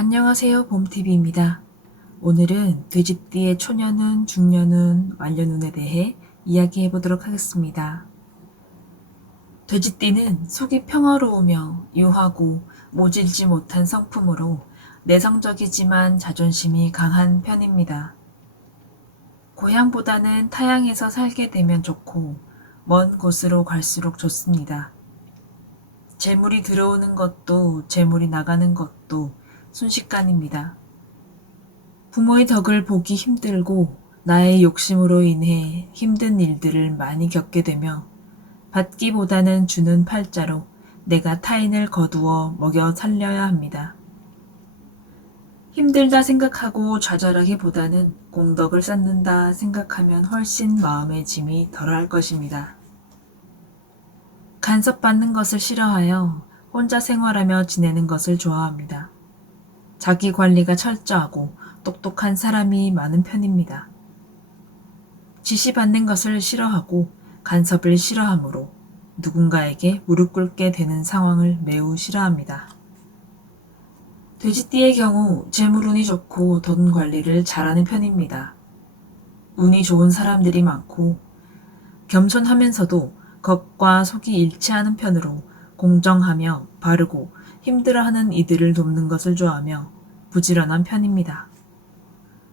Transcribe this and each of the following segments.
안녕하세요, 봄TV입니다. 오늘은 돼지띠의 초년운, 중년운, 완년운에 대해 이야기해 보도록 하겠습니다. 돼지띠는 속이 평화로우며 유하고 모질지 못한 성품으로 내성적이지만 자존심이 강한 편입니다. 고향보다는 타향에서 살게 되면 좋고 먼 곳으로 갈수록 좋습니다. 재물이 들어오는 것도 재물이 나가는 것도 순식간입니다. 부모의 덕을 보기 힘들고 나의 욕심으로 인해 힘든 일들을 많이 겪게 되며 받기보다는 주는 팔자로 내가 타인을 거두어 먹여 살려야 합니다. 힘들다 생각하고 좌절하기보다는 공덕을 쌓는다 생각하면 훨씬 마음의 짐이 덜할 것입니다. 간섭받는 것을 싫어하여 혼자 생활하며 지내는 것을 좋아합니다. 자기 관리가 철저하고 똑똑한 사람이 많은 편입니다. 지시받는 것을 싫어하고 간섭을 싫어하므로 누군가에게 무릎 꿇게 되는 상황을 매우 싫어합니다. 돼지띠의 경우 재물운이 좋고 돈 관리를 잘하는 편입니다. 운이 좋은 사람들이 많고 겸손하면서도 겉과 속이 일치하는 편으로 공정하며 바르고 힘들어하는 이들을 돕는 것을 좋아하며 부지런한 편입니다.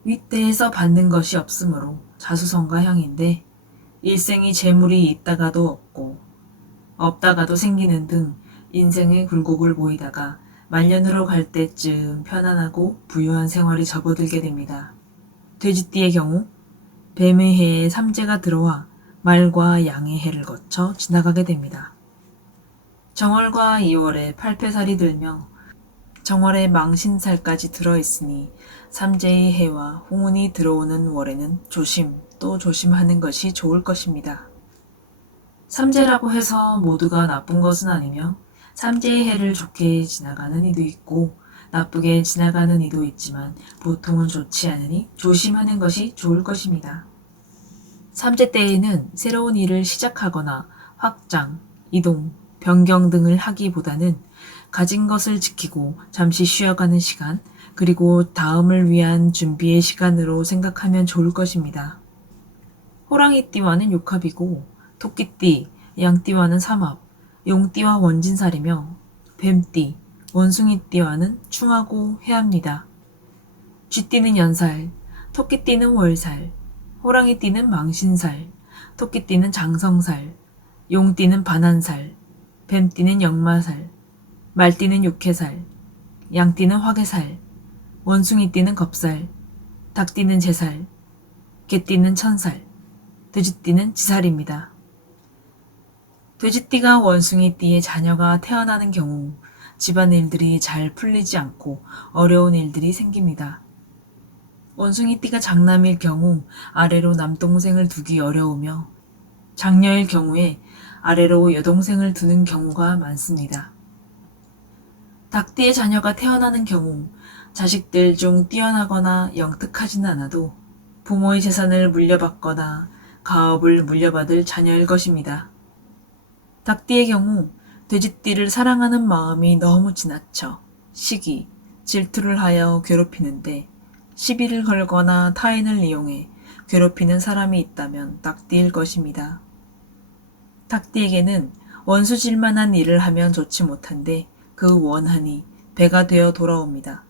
윗대에서 받는 것이 없으므로 자수성가형인데 일생이 재물이 있다가도 없고 없다가도 생기는 등 인생의 굴곡을 보이다가 말년으로 갈 때쯤 편안하고 부유한 생활이 접어들게 됩니다. 돼지띠의 경우 뱀의 해에 삼재가 들어와 말과 양의 해를 거쳐 지나가게 됩니다. 정월과 2월에 팔패살이 들며 정월에 망신살까지 들어있으니 삼재의 해와 홍운이 들어오는 월에는 조심 또 조심하는 것이 좋을 것입니다. 삼재라고 해서 모두가 나쁜 것은 아니며 삼재의 해를 좋게 지나가는 이도 있고 나쁘게 지나가는 이도 있지만 보통은 좋지 않으니 조심하는 것이 좋을 것입니다. 삼재 때에는 새로운 일을 시작하거나 확장, 이동, 변경 등을 하기보다는 가진 것을 지키고 잠시 쉬어가는 시간, 그리고 다음을 위한 준비의 시간으로 생각하면 좋을 것입니다. 호랑이띠와는 욕합이고 토끼띠, 양띠와는 삼합, 용띠와 원진살이며 뱀띠, 원숭이띠와는 충하고 해합니다. 쥐띠는 연살, 토끼띠는 월살, 호랑이띠는 망신살, 토끼띠는 장성살, 용띠는 반한살, 뱀띠는 역마살, 말띠는 육해살, 양띠는 화개살, 원숭이띠는 겁살, 닭띠는 제살, 개띠는 천살, 돼지띠는 지살입니다. 돼지띠가 원숭이띠의 자녀가 태어나는 경우 집안일들이 잘 풀리지 않고 어려운 일들이 생깁니다. 원숭이띠가 장남일 경우 아래로 남동생을 두기 어려우며 장녀일 경우에 아래로 여동생을 두는 경우가 많습니다. 닭띠의 자녀가 태어나는 경우 자식들 중 뛰어나거나 영특하지는 않아도 부모의 재산을 물려받거나 가업을 물려받을 자녀일 것입니다. 닭띠의 경우 돼지띠를 사랑하는 마음이 너무 지나쳐 시기, 질투를 하여 괴롭히는데 시비를 걸거나 타인을 이용해 괴롭히는 사람이 있다면 닭띠일 것입니다. 닭띠에게는 원수질만한 일을 하면 좋지 못한데 그 원한이 배가 되어 돌아옵니다.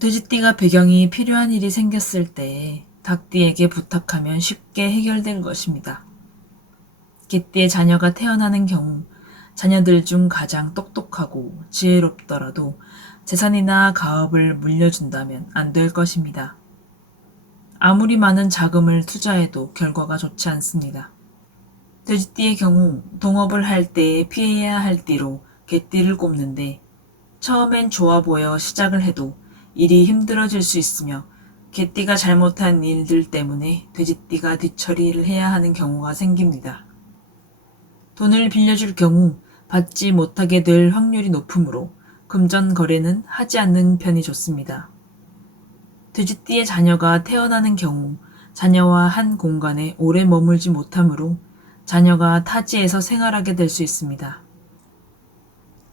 돼지띠가 배경이 필요한 일이 생겼을 때 닭띠에게 부탁하면 쉽게 해결될 것입니다. 개띠의 자녀가 태어나는 경우 자녀들 중 가장 똑똑하고 지혜롭더라도 재산이나 가업을 물려준다면 안 될 것입니다. 아무리 많은 자금을 투자해도 결과가 좋지 않습니다. 돼지띠의 경우 동업을 할 때 피해야 할 띠로 개띠를 꼽는데 처음엔 좋아 보여 시작을 해도 일이 힘들어질 수 있으며 개띠가 잘못한 일들 때문에 돼지띠가 뒷처리를 해야 하는 경우가 생깁니다. 돈을 빌려줄 경우 받지 못하게 될 확률이 높으므로 금전 거래는 하지 않는 편이 좋습니다. 돼지띠의 자녀가 태어나는 경우 자녀와 한 공간에 오래 머물지 못하므로 자녀가 타지에서 생활하게 될 수 있습니다.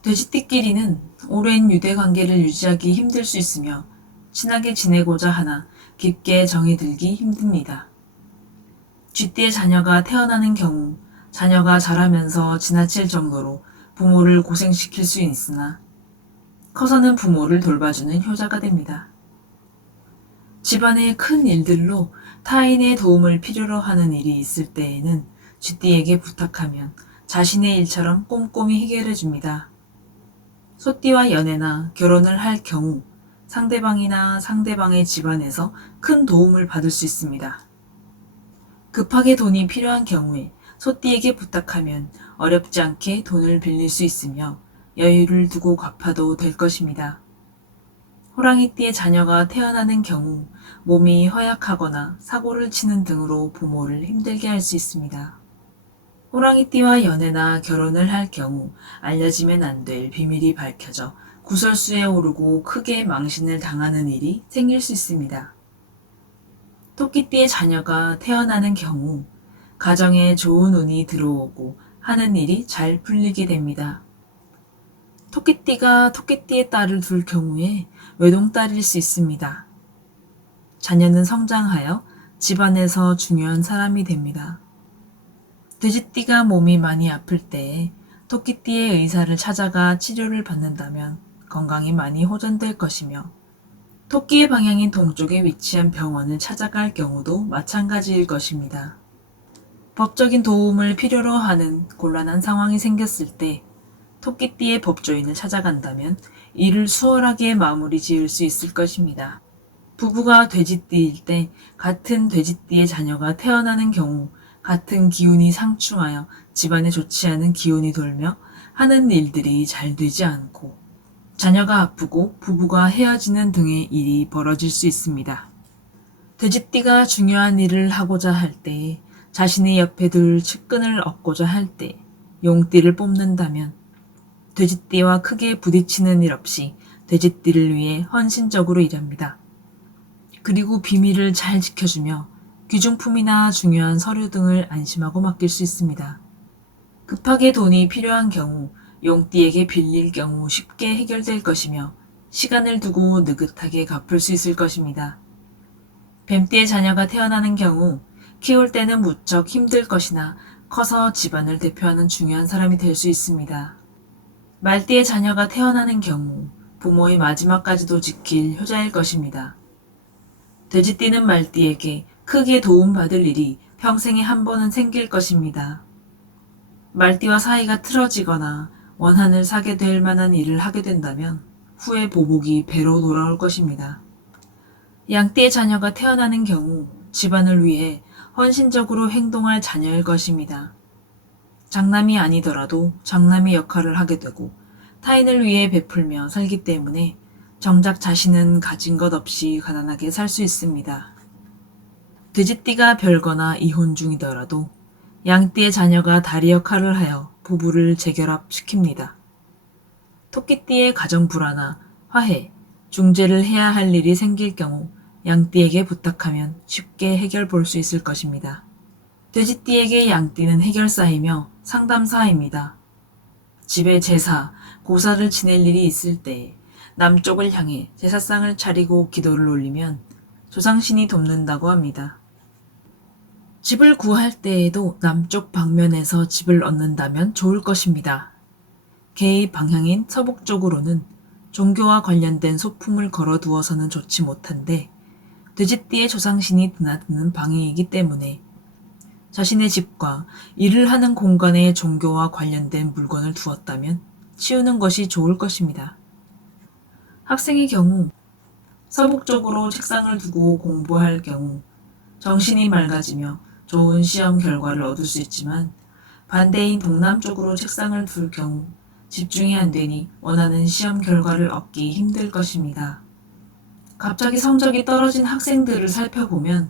돼지띠끼리는 오랜 유대 관계를 유지하기 힘들 수 있으며 친하게 지내고자 하나 깊게 정이 들기 힘듭니다. 쥐띠의 자녀가 태어나는 경우 자녀가 자라면서 지나칠 정도로 부모를 고생시킬 수 있으나 커서는 부모를 돌봐주는 효자가 됩니다. 집안의 큰 일들로 타인의 도움을 필요로 하는 일이 있을 때에는 쥐띠에게 부탁하면 자신의 일처럼 꼼꼼히 해결해 줍니다. 소띠와 연애나 결혼을 할 경우 상대방이나 상대방의 집안에서 큰 도움을 받을 수 있습니다. 급하게 돈이 필요한 경우에 소띠에게 부탁하면 어렵지 않게 돈을 빌릴 수 있으며 여유를 두고 갚아도 될 것입니다. 호랑이띠의 자녀가 태어나는 경우 몸이 허약하거나 사고를 치는 등으로 부모를 힘들게 할 수 있습니다. 호랑이띠와 연애나 결혼을 할 경우 알려지면 안 될 비밀이 밝혀져 구설수에 오르고 크게 망신을 당하는 일이 생길 수 있습니다. 토끼띠의 자녀가 태어나는 경우 가정에 좋은 운이 들어오고 하는 일이 잘 풀리게 됩니다. 토끼띠가 토끼띠의 딸을 둘 경우에 외동딸일 수 있습니다. 자녀는 성장하여 집안에서 중요한 사람이 됩니다. 돼지띠가 몸이 많이 아플 때 토끼띠의 의사를 찾아가 치료를 받는다면 건강이 많이 호전될 것이며 토끼의 방향인 동쪽에 위치한 병원을 찾아갈 경우도 마찬가지일 것입니다. 법적인 도움을 필요로 하는 곤란한 상황이 생겼을 때 토끼띠의 법조인을 찾아간다면 일을 수월하게 마무리 지을 수 있을 것입니다. 부부가 돼지띠일 때 같은 돼지띠의 자녀가 태어나는 경우 같은 기운이 상충하여 집안에 좋지 않은 기운이 돌며 하는 일들이 잘 되지 않고 자녀가 아프고 부부가 헤어지는 등의 일이 벌어질 수 있습니다. 돼지띠가 중요한 일을 하고자 할 때, 자신의 옆에 둘 측근을 얻고자 할 때 용띠를 뽑는다면 돼지띠와 크게 부딪히는 일 없이 돼지띠를 위해 헌신적으로 일합니다. 그리고 비밀을 잘 지켜주며 귀중품이나 중요한 서류 등을 안심하고 맡길 수 있습니다. 급하게 돈이 필요한 경우 용띠에게 빌릴 경우 쉽게 해결될 것이며 시간을 두고 느긋하게 갚을 수 있을 것입니다. 뱀띠의 자녀가 태어나는 경우 키울 때는 무척 힘들 것이나 커서 집안을 대표하는 중요한 사람이 될 수 있습니다. 말띠의 자녀가 태어나는 경우 부모의 마지막까지도 지킬 효자일 것입니다. 돼지띠는 말띠에게 크게 도움받을 일이 평생에 한 번은 생길 것입니다. 말띠와 사이가 틀어지거나 원한을 사게 될 만한 일을 하게 된다면 후에 보복이 배로 돌아올 것입니다. 양띠의 자녀가 태어나는 경우 집안을 위해 헌신적으로 행동할 자녀일 것입니다. 장남이 아니더라도 장남의 역할을 하게 되고 타인을 위해 베풀며 살기 때문에 정작 자신은 가진 것 없이 가난하게 살 수 있습니다. 돼지띠가 별거나 이혼 중이더라도 양띠의 자녀가 다리 역할을 하여 부부를 재결합시킵니다. 토끼띠의 가정 불화나 화해, 중재를 해야 할 일이 생길 경우 양띠에게 부탁하면 쉽게 해결 볼 수 있을 것입니다. 돼지띠에게 양띠는 해결사이며 상담사입니다. 집에 제사, 고사를 지낼 일이 있을 때 남쪽을 향해 제사상을 차리고 기도를 올리면 조상신이 돕는다고 합니다. 집을 구할 때에도 남쪽 방면에서 집을 얻는다면 좋을 것입니다. 개의 방향인 서북 쪽으로는 종교와 관련된 소품을 걸어두어서는 좋지 못한데 돼지띠의 조상신이 드나드는 방해이기 때문에 자신의 집과 일을 하는 공간에 종교와 관련된 물건을 두었다면 치우는 것이 좋을 것입니다. 학생의 경우 서북쪽으로 책상을 두고 공부할 경우 정신이 맑아지며 좋은 시험 결과를 얻을 수 있지만 반대인 동남쪽으로 책상을 둘 경우 집중이 안 되니 원하는 시험 결과를 얻기 힘들 것입니다. 갑자기 성적이 떨어진 학생들을 살펴보면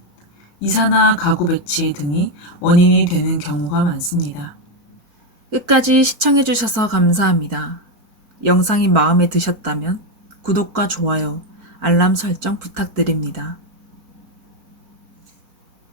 이사나 가구 배치 등이 원인이 되는 경우가 많습니다. 끝까지 시청해주셔서 감사합니다. 영상이 마음에 드셨다면 구독과 좋아요, 알람 설정 부탁드립니다.